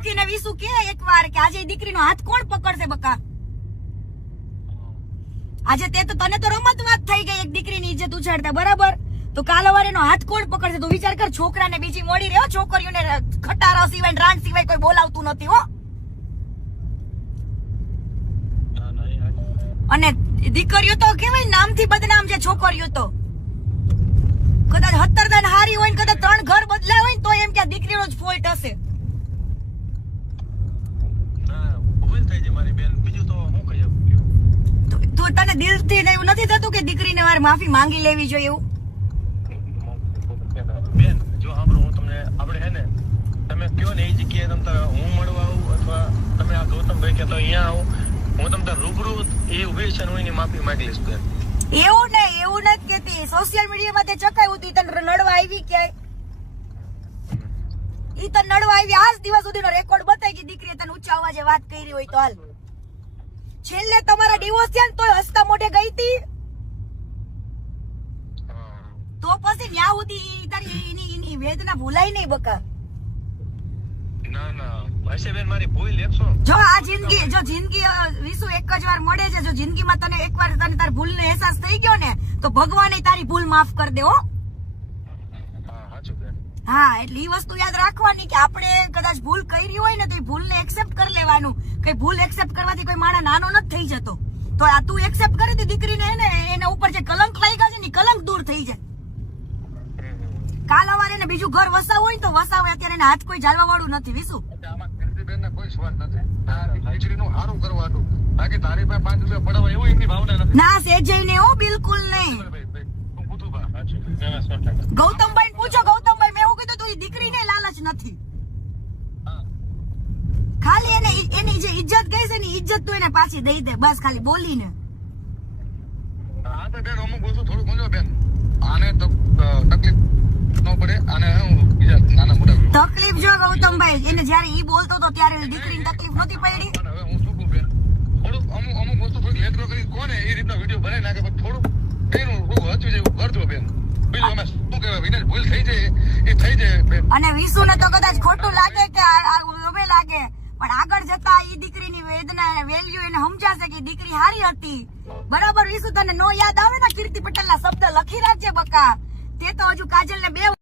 મૂકીને વિસુ કે એકવાર કે આજે દીકરીનો હાથ કોણ પકડશે બકા? આજે તે તો તને તો રમત વાત થઈ ગઈ એક દીકરીની ઇજ્જત ઉછાળતા, બરાબર? તો કાલ સવારે નો હાથ કોણ પકડશે? તું વિચાર કર, છોકરાને બીજી મળી રહ્યો, છોકરીઓને ખટારા સિવાય રાંડ સિવાય કોઈ બોલાવતું નથી હો. અને દીકરીઓ તો કેવાય નામથી બદનામ છે. છોકરીઓ તો કદાચ 17 દાન હારી હોય ને કદાચ 3 ઘર બદલાય હોય ને તો એમ કે દીકરીનો જ ફોલ્ટ હશે. તું તને દિલથી એવું નથી થતું કે દીકરીને મારે માફી માંગી લેવી જોઈએ એવું? બેન જો સાંભળો, હું તમને આપણે હે ને તમે કયો ને એ જગ્યાએ તમ તારે હું મળવા આવું અથવા તમે આ ગૌતમભાઈ કે તો અહીંયા આવું, હું તમ તારે રૂબરૂ એ ઉભી છે ને હું એની માફી માંગી લઈશ બેન. એવું નથી કેતી. સોશિયલ મીડિયામાં તે ચકાયું હતું, તને નડવા આવી ક્યાંય? ઈ તને નડવા આવી આજ દિવસ સુધીનો રેકોર્ડ બતાવી કે દીકરીએ તને ઊંચા અવાજે વાત કરી હોય તો હાલ. છેલ્લે તમારા ડિવોર્સ થયા ને તોય હસતા મોઢે ગઈ હતી. તો પછી ન્યા સુધી તારી એની વેદના ભૂલાય નહીં બકા. ના હશે બેન, મારી ભૂલ 100. જો આ જિંદગી વિસુ એક જ વાર મળે છે. જો જિંદગીમાં તને એકવાર તને તારી ભૂલનો અહેસાસ થઈ ગયો ને તો ભગવાને તારી ભૂલ માફ કરી દે હો. હા, એટલે ઈ વસ્તુ યાદ રાખવાની કે આપણે કદાચ ભૂલ કરી હોય ને તો એ ભૂલને એક્સેપ્ટ કરી લેવાનું. કઈ ભૂલ એક્સેપ્ટ કરવાથી કોઈ માણસ નાનો નથી થઈ જતો. તો આ તું એક્સેપ્ટ કરી હતી દીકરીને, એના ઉપર જે કલંક લાગ્યા છે ને કલંક દૂર થઈ જાય. કાલ સવારે એને બીજું ઘર વસાવું હોય તો વસાવે. અત્યારે એને હાથ કોઈ જાળવા વાળું નથી વિસુ. કોઈ સ્વાદ નથી. દીકરીનું સારું કરવાનું, બાકી તારી પાસે 5 રૂપિયા પડાવવા એવું એમની ભાવના નથી. ના સેજઈને હો, બિલકુલ નહીં. ગૌતમભાઈ પૂછો, ગૌતમભાઈ મેં એવું કીધું તું દીકરીને લાલચ નથી. ખાલી એની જે ઇજ્જત ગઈ છે ને ઇજ્જત તું એને પાછી દઈ દે બસ, ખાલી બોલીને. હા તો બેન અમુક વસ્તુ થોડું સમજો બેન, આને તો તકલીફ ન પડે. આને બીજા નાના મોટા તકલીફ જો ગૌતમભાઈ, એને જયારે ઈ બોલતો હતો ત્યારે દીકરીને તકલીફ નહોતી પડી. હવે હું શું કહું બેન, થોડુંક અમુક વસ્તુ થોડીક લેટરો કરી કોને એ રીતના વિડીયો બનાવી નાખે, પણ થોડુંક એનું હતું જેવું કરજો બેન. બીજું અમે શું કહેવાય, વિનાશ ભૂલ થઈ જાય એ થઈ જાય બેન. અને વિસુ ને તો કદાચ ખોટું લાગે કે લોભે લાગે, પણ આગળ જતા ઈ દીકરીની વેદના વેલ્યુ એને સમજાશે કે દીકરી હારી હતી. બરાબર વિસુ, તને નો યાદ આવે ને કીર્તિ પટેલ ના શબ્દ લખી રાખજે બકા. તે તો હજુ કાજલ ને 2